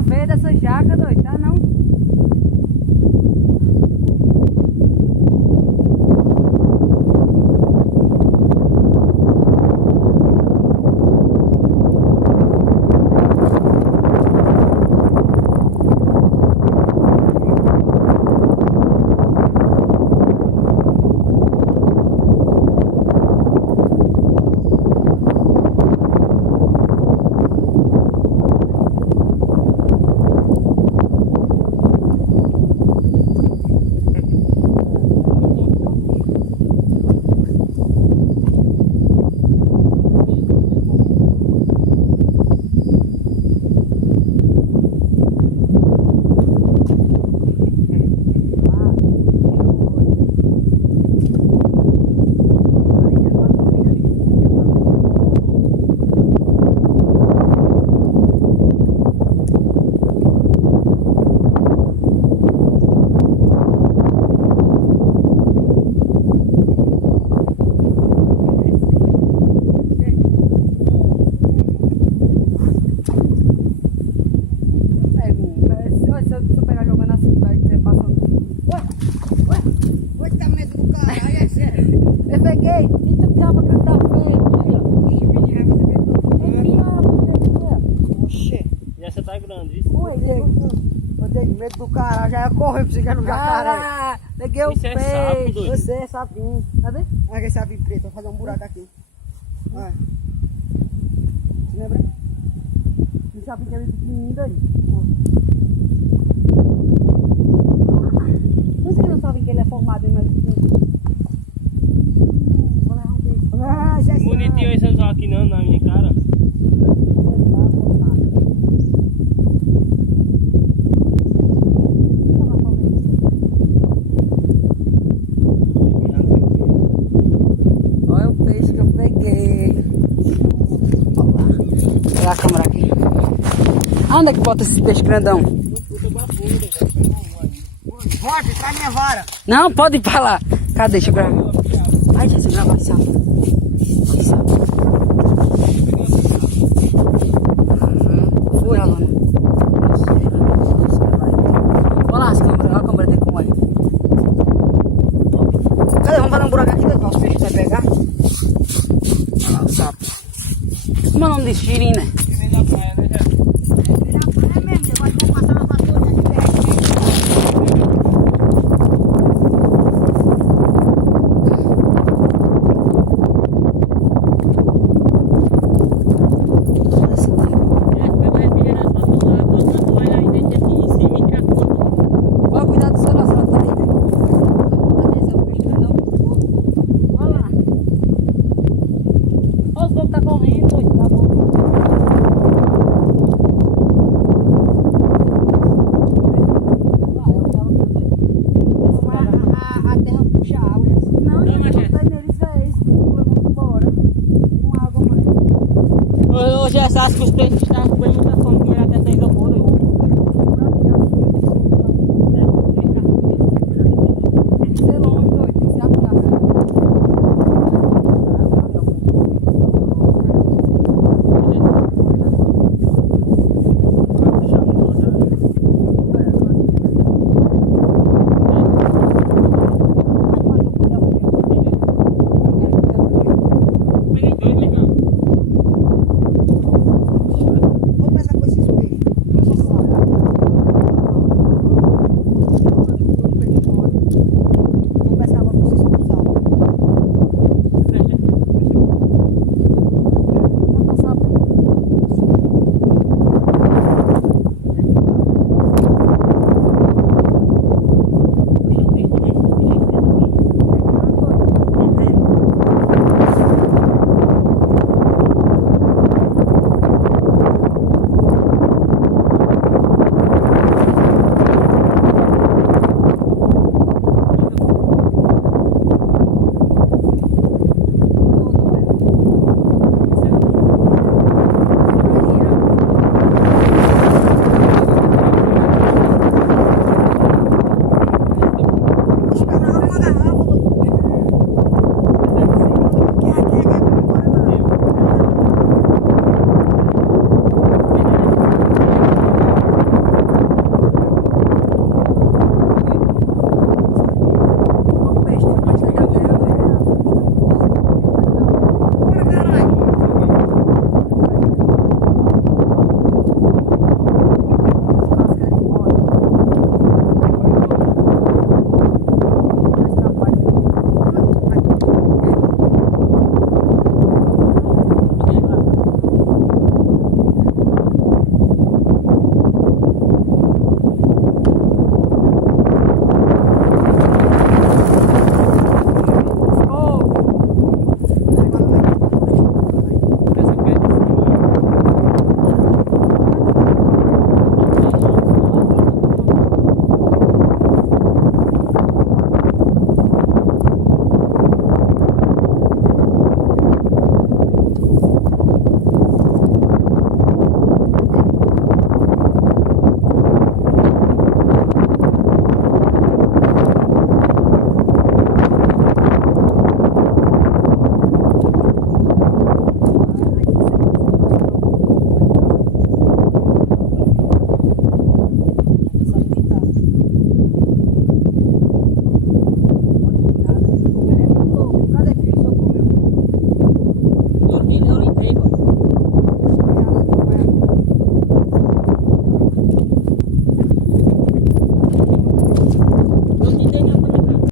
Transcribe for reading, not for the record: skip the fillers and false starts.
Tá verde essa jaca, doido, tá não? Medo do caralho, já ia correr pra você no jacaré. Peguei o Isso é peixe. sapo, doido. Você é sapinho. Cadê? Olha esse sapinho preto, vou fazer um buraco aqui. Olha. Você lembra? Esse sapinho que é bem pequenininho aí. Vocês não sabem que ele é formado em mais pequenininho? Vou levar um beijo. Ah, já Bonitinho esse anzol aqui não, na minha cara. Olha o peixe que eu peguei. Olha lá. Vou pegar a câmera aqui. Onde é que bota esse peixe grandão? Roger, traz minha vara. Não, pode ir pra lá. Cadê? Deixa eu gravar. Ai, deixa eu gravar esse áudio. Foi. Olha lá as câmeras, olha a câmera dele como é. Cadê? Vamos fazer um buraco aqui para os peixes vai pegar. Olha lá o sapo. Como é o nome desse girim, né? Vem da praia, né, Gecy? É mesmo, agora vamos passar uma vassoura aqui perto. Olha, cuidado do celular, tá aí, né? Olha lá. Olha os bocos tá correndo, hoje, tá bom. A terra puxa a água assim. Não, Não, mas não tá neles, velho. Vamos embora. Com água mais. Ô, Gecy, acho que os peixes